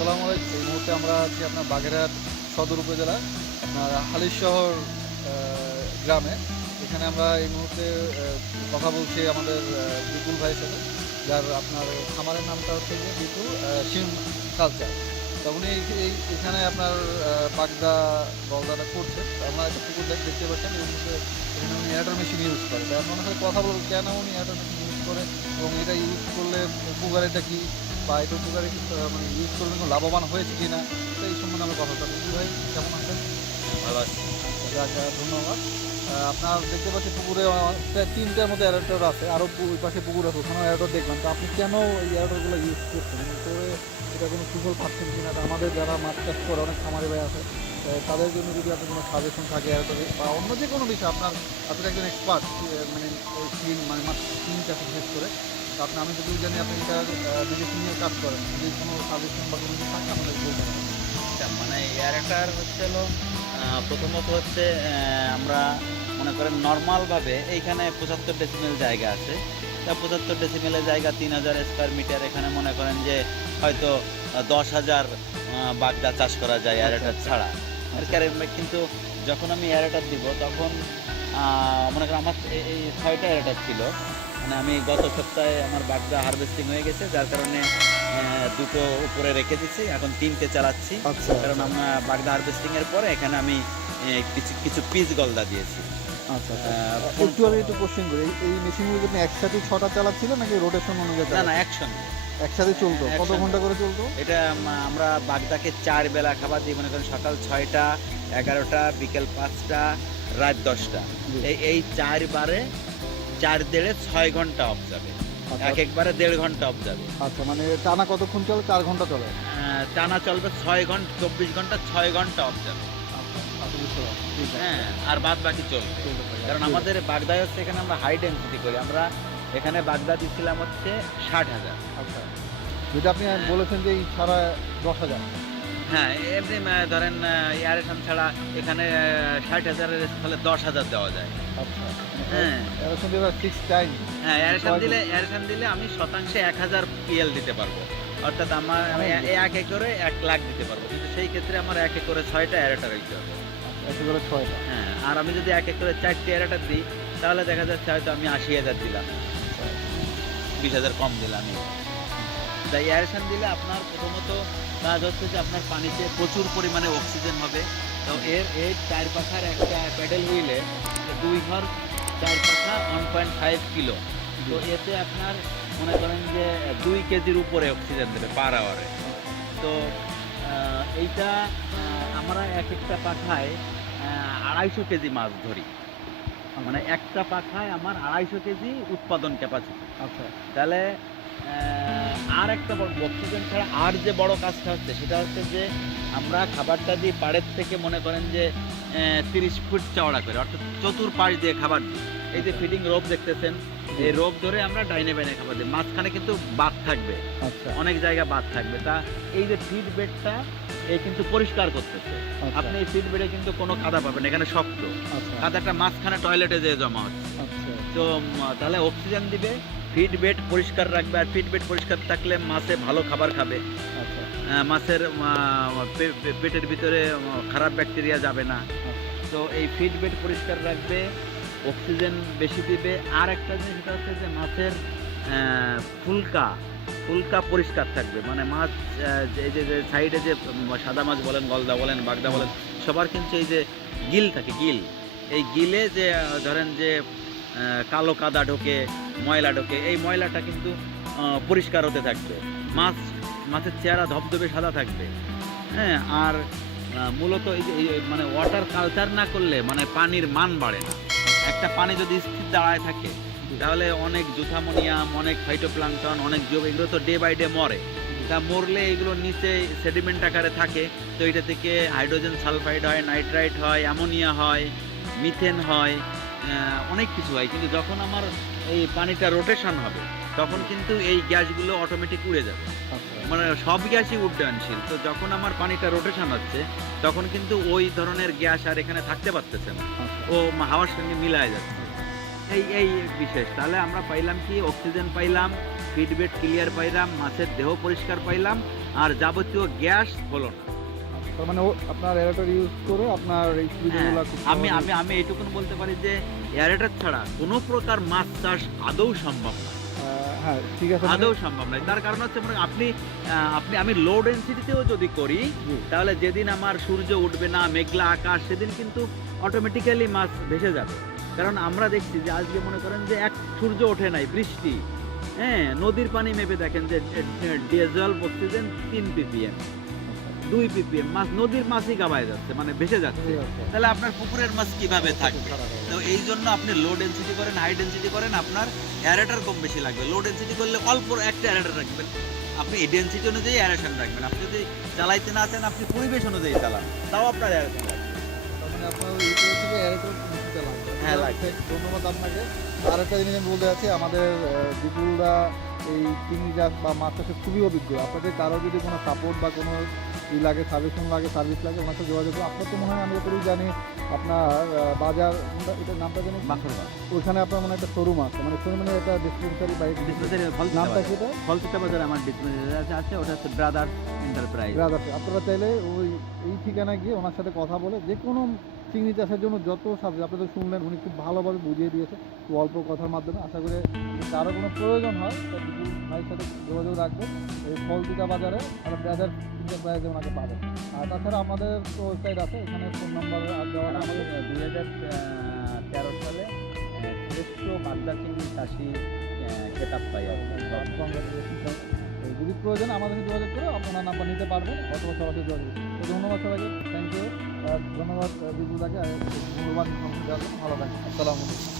আসসালামু আলাইকুম। এই মুহূর্তে আমরা আছি আপনার বাগেরহাট সদর উপজেলা আপনার হালিশহর গ্রামে। এখানে আমরা এই মুহূর্তে কথা বলছি আমাদের বিপুল ভাইয়ের সাথে, যার আপনার খামারের নামটা হচ্ছে গিয়ে বিপুল শিম কালচার। তো উনি এখানে আপনার বাগদা গলদাটা করছে। তো আমরা একটা পুকুর দেখতে পাচ্ছেন, এই মুহূর্তে এখানে উনি অ্যাডার মেশিন ইউজ করে। তো আপনার সাথে কথা বলবো কেন উনি অ্যাডার মেশিন ইউজ করে এবং এটা ইউজ করলে উপকারিতা কী, বা এটা উপকারে মানে ইউজ করলে কোনো লাভবান হয়েছে কি না, তো এই সম্বন্ধে আমরা কথা বলতে। ভাই কেমন আছেন? ভালো আছি। যাক, ধন্যবাদ। আপনার দেখতে পাচ্ছি পুকুরে প্রায় 3টার মতো অ্যাডাপ্টার আছে, আরও ওই পাশে পুকুর আছে, ওখানেও অ্যাডাপ্টার দেখবেন। তো আপনি কেন এই অ্যাডাপ্টারগুলো ইউজ করছেন, করে এটা কোনো সুফল পাচ্ছেন কি না? আমাদের যারা মাছ চাষ করে অনেক খামারি ভাই আছে, তাদের জন্য যদি আপনার কোনো সাজেশন থাকে অ্যাডাপ্টারে বা অন্য যে কোনো বিষয়, আপনার একজন এক্সপার্ট মানে সিম মানে মাছ সিম চাষে বিশেষ করে। তো আমি যদি জানি আপনি এটা মেডিসিন নিয়ে কাজ করেন, যদি কোনো সাজেশন বা কোনো কিছু থাকে আমাদের বলবেন। মানে এয়ারটার হচ্ছে হলো প্রথমত হচ্ছে আমরা মনে করেন নর্মালভাবে এইখানে 75 ডেসিমেল জায়গা আছে। তা 75 ডেসিমেলের জায়গা 3000 স্কোয়ার মিটার। এখানে মনে করেন যে হয়তো 10,000 বাগদা চাষ করা যায় এয়ারটার ছাড়া। এর কারণে কিন্তু যখন আমি এয়ারটার দিব তখন মনে করেন আমার এই 6টা এয়ারটার ছিল। মানে আমি গত সপ্তাহে আমার বাগদা হারভেস্টিং হয়ে গেছে, যার কারণে দুটো উপরে রেখে দিচ্ছি, এখন 3টে চালাচ্ছি। কারণ আমরা বাগদা হারভেস্টিং এর পরে এখানে আমি কিছু পিস গলদা দিয়েছি। আচ্ছা, একটু আমি একটু কোশ্চেন করি, এই মেশিনগুলো আপনি একসাথে 6টা চালাচ্ছিল নাকি রোটেশন অনুযায়ী? না, একসঙ্গে একসাথে চলতো। কত ঘন্টা করে চলতো এটা? আমরা বাগদাকে 4 বেলা খাবার দিই। মনে করেন সকাল 6টা, 11টা, বিকেল 5টা, রাত 10টা। এই 4 বারে 4 দেড়ে 6 ঘন্টা অফ যাবে। একবারে 1.5 ঘন্টা অফ যাবে। আচ্ছা, মানে টানা কতক্ষণ চলে? 4 ঘন্টা চলে। টানা চলবে 6 ঘন্টা, 24 ঘন্টা, 6 ঘন্টা অফ যাবে। হ্যাঁ, আর বাদ বাকি চলবে। কারণ আমাদের বাগদায় হচ্ছে এখানে আমরা হাই ডেন্সিটি করি। আমরা এখানে বাগদা দিচ্ছিলাম হচ্ছে 60,000। আচ্ছা, যেটা আপনি বলেছেন যে এই ছাড়া 10,000। হ্যাঁ, এমনি ধরেন এয়ারেশন ছাড়া এখানে 60,000-এর স্থলে 10,000 দেওয়া যায়। আচ্ছা, হ্যাঁ, এয়ারেশন দিলে ফিক্সড টাইম। হ্যাঁ, এয়ারেশন দিলে আমি শতাংশে 1000 PL দিতে পারবো। অর্থাৎ আমি 1 একরে 1 লাখ দিতে পারবো। কিন্তু সেই ক্ষেত্রে আমার 1 একরে 6টা এয়ারেটার হইতে হবে। 1 একরে 6টা। হ্যাঁ, আর আমি যদি 1 একরে 4টে এয়ারেটার দিই, তাহলে দেখা যাচ্ছে হয়তো আমি 80,000 দিলাম, 20,000 কম দিলাম। তাই এয়ারেশন দিলে আপনার প্রথমত কাজ হচ্ছে যে আপনার পানিতে প্রচুর পরিমাণে অক্সিজেন হবে। তো এর 4 পাখার একটা প্যাডেল হুইলে 2 ঘর 4 পাখা 1.5 কিলো। তো এতে আপনার মনে করেন যে 2 কেজির উপরে অক্সিজেন দেবে পার আওয়ারে। তো এইটা আমরা একটা পাখায় 250 কেজি মাছ ধরি। মানে একটা পাখায় আমার 250 কেজি উৎপাদন ক্যাপাসিটি। আচ্ছা, তাহলে আর একটা বড় অক্সিজেন ছাড়া আর যে বড় কাজটা হচ্ছে সেটা হচ্ছে যে আমরা খাবারটা দিই পাড়ের থেকে মনে করেন যে 30 ফুট চওড়া করে, অর্থাৎ চতুর্পাশ দিয়ে খাবার দিই। এই যে ফিডিং রোপ দেখতেছেন, এই রোপ ধরে আমরা ডাইনে বাইনে খাবার দিই। মাঝখানে কিন্তু বাঁধ থাকবে, অনেক জায়গা বাঁধ থাকবে। তা এই যে ফিড বেডটা এই কিন্তু পরিষ্কার করতেছে। আপনি এই ফিড বেডে কিন্তু কোনো কাদা পাবেন, এখানে শক্ত কাদাটা মাঝখানে টয়লেটে যেয়ে জমা হচ্ছে। তো তাহলে অক্সিজেন দিবে, ফিড বেড পরিষ্কার রাখবে। আর ফিড বেড পরিষ্কার থাকলে মাছে ভালো খাবার খাবে। মাছের পেটের ভিতরে খারাপ ব্যাকটেরিয়া যাবে না। তো এই ফিড বেড পরিষ্কার রাখবে, অক্সিজেন বেশি দিবে। আর একটা জিনিস সেটা হচ্ছে যে মাছের ফুলকা পরিষ্কার থাকবে। মানে মাছ এই যে সাইডে যে সাদা মাছ বলেন, গলদা বলেন, বাগদা বলেন, সবার কিন্তু এই যে গিল থাকে, এই গিলে যে ধরেন যে কালো কাদা ঢোকে, ময়লা ঢোকে, এই ময়লাটা কিন্তু পরিষ্কার হতে থাকবে। মাছের চেহারা ধবধবে সাদা থাকবে। হ্যাঁ, আর মূলত এই যে মানে ওয়াটার কালচার না করলে মানে পানির মান বাড়ে না। একটা পানি যদি স্থির দাঁড়ায় থাকে তাহলে অনেক জুথামোনিয়াম, অনেক ফাইটোপ্লাঙ্কটন, অনেক জীব, এগুলো তো ডে বাই ডে মরে। তা মরলে এগুলো নিচে সেডিমেন্ট আকারে থাকে। তো এটা থেকে হাইড্রোজেন সালফাইড হয়, নাইট্রাইট হয়, অ্যামোনিয়া হয়, মিথেন হয়, অনেক কিছু হয়। কিন্তু যখন আমার এই পানিটা রোটেশন হবে তখন কিন্তু এই গ্যাসগুলো অটোমেটিক উড়ে যাবে। মানে সব গ্যাসই উড্ডয়নশীল। তো যখন আমার পানিটা রোটেশন হচ্ছে তখন কিন্তু ওই ধরনের গ্যাস আর এখানে থাকতে পারতেছে না, ও হাওয়ার সঙ্গে মিলায় যাচ্ছে। এই বিশেষ। তাহলে আমরা পাইলাম কি, অক্সিজেন পাইলাম, ফিডবেট ক্লিয়ার পাইলাম, মাছের দেহ পরিষ্কার পাইলাম, আর যাবতীয় গ্যাস হলো না। তার মানে আপনার এয়ারেটর ইউজ করে আপনার এই সুবিধাগুলো হ্যাঁ, খুব আমি সহজেই- আমি আমি এইটুকুন বলতে পারি যে এয়ারেটর ছাড়া কোনো প্রকার মাছ চাষ আদৌ সম্ভব না, হ্যাঁ ঠিক আছে, মানে- আদৌ সম্ভব নয়। তার কারণ হচ্ছে মনে করেন আপনি আমি লো ডেন্সিটিতেও যদি করি জি। তাহলে যেদিন আমার সূর্য উঠবে না, মেঘলা আকাশ, সেদিন কিন্তু অটোমেটিক্যালি মাছ ভেসে যাবে। কারণ আমরা দেখছি যে আজকে মনে করেন যে এক সূর্য ওঠে নাই, বৃষ্টি, হ্যাঁ, নদীর পানি মেপে দেখেন যে ডিজেল অক্সিজেন 3 ppm 2 ppm মাছ, নদীর মাছই গাবায় যাচ্ছে, মানে ভেসে যাচ্ছে। ঠিক আছে। তাহলে আপনার পুকুরের মাছ কিভাবে থাকবে? খারাপ হবে। তো এই জন্য আপনি লো ডেন্সিটি করেন, হাই ডেন্সিটি করেন, আপনার অ্যারেটার কম বেশি লাগবে। লো ডেন্সিটি করলে অল্প একটা অ্যারেটার রাখবেন, আপনি এই ডেন্সিটি অনুযায়ী অ্যারেশন রাখবেন। আপনি যদি চালাইতে না চান, আপনি পরিবেশ অনুযায়ী চালান, তাও আপনার অ্যারেশন লাগবে। তার মানে আপনার ইউটিউব থেকে এয়ারেটর নিতে লাগবে। হ্যাঁ, লাগবে। ধন্যবাদ আপনাকে। আর একটা জিনিস আমি বলতে চাচ্ছি, আমাদের বিপুলরা এই চিংড়ি চাষ বা মাছ চাষে খুবই অভিজ্ঞ। আপনাদের কারো যদি কোনো সাপোর্ট বা কোনো লাগে, সাজেশন লাগে, সার্ভিস লাগে, ওনার সাথে যোগাযোগ করুন। আপনার তো মনে হয়, আমি যতটুকু জানি আপনার বাজার এটার নামটা জানি বাঁকুড়া ওইখানে আপনার মানে একটা শোরুম আছে, মানে শোরুম মানে এটা ডিসপেন্সারি বা ডিসপেন্সারি নামটা কি এটা? ফলতিতা বাজারে আমার ডিসপেন্সারি আছে, ওটা হচ্ছে ব্রাদার্স এন্টারপ্রাইজ। ব্রাদার্স। আপনারা চাইলে ওই এই ঠিকানায় গিয়ে ওনার সাথে কথা বলে যে কোনো চিংড়ি চাষের জন্য যত সাবজেক্ট আপনাদের শুনলেন, উনি খুব ভালোভাবে বুঝিয়ে দিয়েছে খুব অল্প কথার মাধ্যমে। আশা করি যদি কারো কোনো প্রয়োজন হয় তা বিপুল ভাইয়ের সাথে যোগাযোগ রাখবেন এই ফলদিকা বাজারে, আর ব্রাদার্স এন্টারপ্রাইজে ওনাকে পাবেন। আর তাছাড়া আমাদের তো ওয়েবসাইট আছে, এখানে ফোন নাম্বার দেওয়া আছে। আমাদের 2013 সালে শ্রেষ্ঠ বাগদা চিংড়ি চাষি খেতাব পাই আর কি। Congratulations. যদি প্রয়োজন আমাদের সাথে যোগাযোগ করে আপনার নাম্বার নিতে পারবেন অথবা সবার সাথে যোগাযোগ করুন। তো ধন্যবাদ সবাইকে, থ্যাংক ইউ। ধন্যবাদ বিপুল দাকে মূল্যবান ইনফরমেশন দেওয়ার জন্য। ভালো থাকবেন। আসসালামু আলাইকুম।